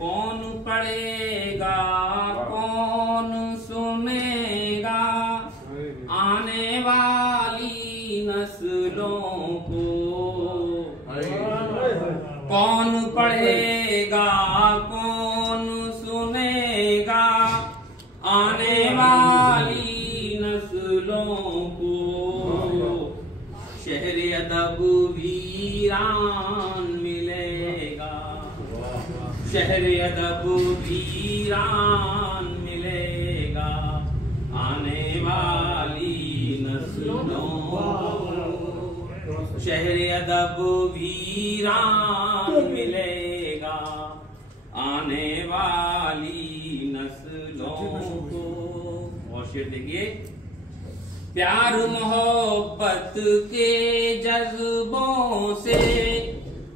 कौन पढ़ेगा कौन सुनेगा आने वाली नस्लों को। कौन पढ़ेगा कौन सुनेगा आने वाली नस्लों को। शहर अदब वीरान मिलेगा, शहर अदब वीरान मिलेगा आने वाली नस्लों को। शहर अदब वीरान मिलेगा आने वाली नस्लों को। और शेर देखिए, प्यार मोहब्बत के जज्बों से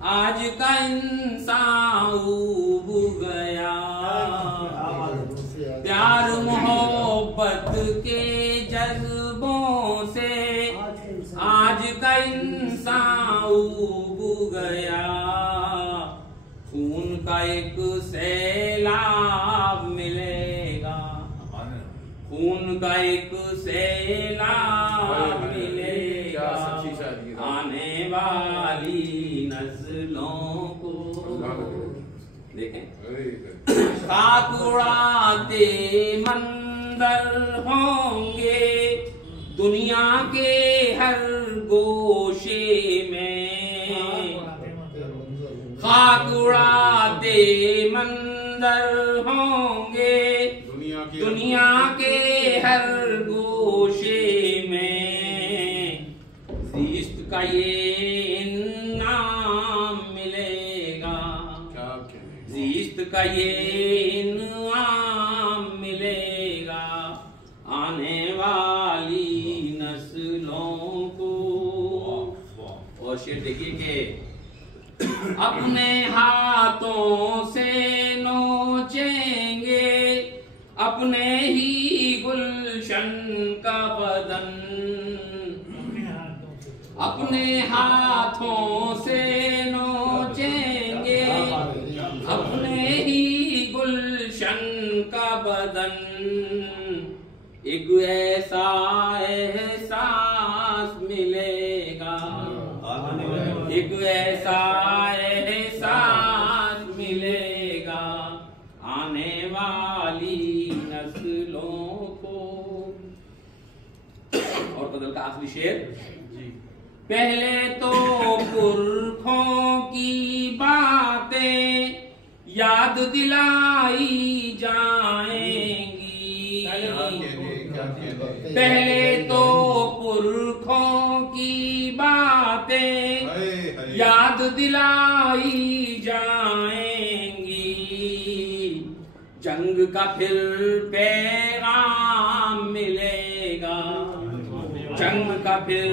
आज का इंसान ऊब गया। प्यार मोहब्बत के जज्बों से आज का इंसान ऊब गया। खून का एक सैलाब मिलेगा, खून का एक सैलाब मिलेगा आने वाली नस्लों को। देखें, खाक उड़ाते मंदिर होंगे दुनिया के हर गोशे में। खाक उड़ाते मंदिर होंगे दुनिया के हर गोशे में। ज़िस्त का ये इनाम मिलेगा, ज़िस्त का ये इनाम मिलेगा आने वाली नस्लों को। और शेर देखिए कि अपने हाथों से नोचेंगे अपने ही गुलशन का बदन। अपने हाथों से नोचेंगे अपने ही गुलशन का बदन। एक ऐसा एहसास मिलेगा, एक ऐसा एहसास मिलेगा आने वाली नस्लों को। और बदल का आखिरी शेर, पहले तो पुरखों की बातें याद दिलाई जाएंगी। पहले तो पुरखों की बातें याद दिलाई जाएंगी। जंग का फिर पैगाम मिलेगा, जंग का फिर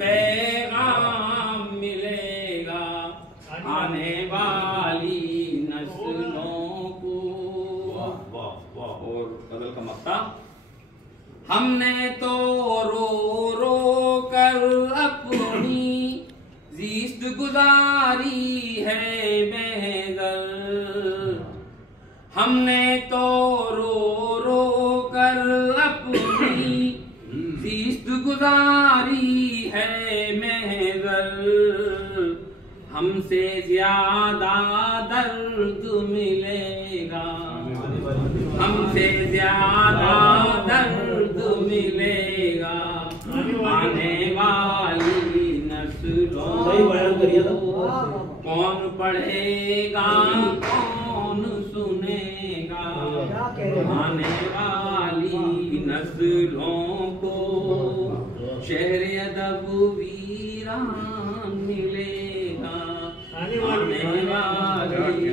पैगाम मिलेगा आने वाली नस्लों को। और बदल का मक्ता, हमने तो रो रो कर अपनी ज़िस्त गुजारी है महज़र। हमने तो रो रो कर अपनी ज़िस्त गुजारी है महज़र। हमसे ज्यादा दर्द मिलेगा, हमसे ज्यादा दर्द मिलेगा आने वाली नस्लों को। कौन पढ़ेगा कौन सुनेगा आने वाली नस्लों को। शहर अदब वीरान मिलेगा आने वाली